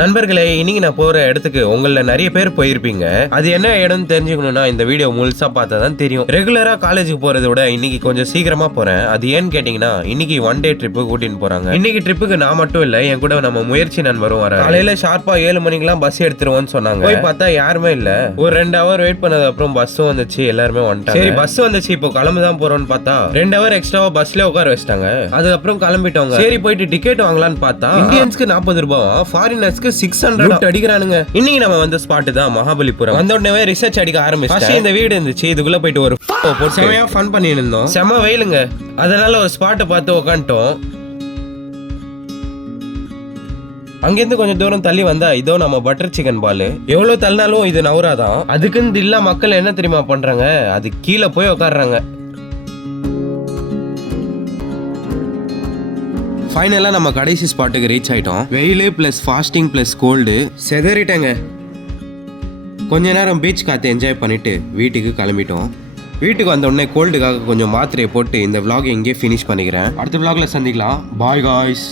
நண்பர்களே, இன்னைக்கு நான் போற இடத்துக்கு உங்கள நிறைய பேர் போயிருப்பீங்க. அது என்ன இடம்னு தெரிஞ்சுக்கணும்னா இந்த வீடியோ முழுசா பார்த்தா தான் தெரியும். ரெகுலரா காலேஜுக்கு போறதை விட இன்னைக்கு கொஞ்சம் சீக்கிரமா போறேன். அது ஏன்னு கேட்டீங்கன்னா, இன்னைக்கு ஒன் டே ட்ரிப்பு கூட்டின்னு போறாங்க. இன்னைக்கு ட்ரிப்புக்கு நான் மட்டும் இல்ல, என் கூட நம்ம முயற்சி நண்பரும் வராரு. காலையில ஷார்ப்பா 7 மணிக்கெல்லாம் பஸ் எடுத்துருவோம்னு சொன்னாங்க. போய் பார்த்தா யாருமே இல்ல. ஒரு 2 ஹவர் வெயிட் பண்ணது அப்புறம் பஸ்ஸும் வந்துச்சு, எல்லாருமே வந்துட்டாங்க. சரி பஸ் வந்துச்சு, இப்போ கிளம்புதான் போறோம்னு பார்த்தா 2 ஹவர் எக்ஸ்ட்ராவா பஸ்ல உட்கார வச்சிட்டாங்க. அதுக்கப்புறம் கிளம்பிட்டோங்க. சரி போயிட்டு டிக்கெட் வாங்கலாம்னு பார்த்தா இந்தியன்ஸ்க்கு 40 ரூபாய், ஃபாரினர்ஸ்க்கு 600 அடிக்கிறானுங்க. இன்னைக்கு நம்ம வந்து ஸ்பாட் தான் மகாபலிபுரம். வந்த உடனே ரிசர்ச் அடிக்க ஆரம்பிச்சேன். இந்த வீடு இருந்துச்சு, இதுக்குள்ள போயிட்டு ஒரு செமையா ஃபன் பண்ணி இருந்தோம். செம வெயிலுங்க, அதனால ஒரு ஸ்பாட்டை பார்த்து உட்காந்துட்டோம். அங்கிருந்து கொஞ்சம் தூரம் தள்ளி வந்தா இதோ நம்ம பட்டர் சிக்கன் பால். எவ்வளவு தள்ளினாலும் இது நவராதான். அதுக்குன்னு இல்ல மக்கள் என்ன தெரியுமா பண்றாங்க, அது கீழே போய் உட்காடுறாங்க. ஃபைனலா நம்ம கடைசி ஸ்பாட்டுக்கு ரீச் ஆயிட்டோம். வெயிலு பிளஸ் ஃபாஸ்டிங் பிளஸ் கோல்டு செதறிட்டேங்க. கொஞ்ச நேரம் பீச் காத்து என்ஜாய் பண்ணிட்டு வீட்டுக்கு கிளம்பிட்டோம். வீட்டுக்கு வந்த உடனே கோல்டுக்காக கொஞ்சம் மாத்திரையை போட்டு இந்த vlog இங்கே ஃபினிஷ் பண்ணிக்கிறேன். அடுத்த vlogல சந்திக்கலாம். Bye guys.